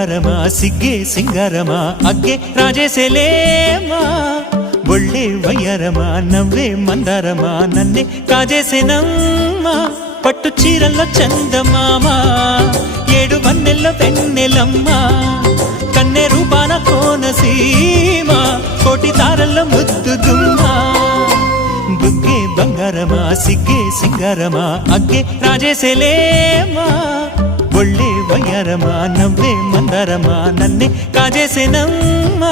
బంగారమా సిగ్గే సింగారమా అగ్గే రాజేసేలేమా ఒళ్ళే వయ్యారమా నవ్వే మందారమా నన్నే కాజేసేనమ్మా పట్టు చీరల్లో చందమామా ఏడు వన్నెల్లో వెన్నెలమ్మా కన్నె రూపాన కోనసీమ కోటి తారల్లో ముద్దుదుమ్మా బుగ్గే బంగారమా సిగ్గే సింగారమా అగ్గే రాజేసేలేమా ఒళ్ళే వయ్యారమా నవ్వే మందారమా నన్నే కాజేసేనమ్మా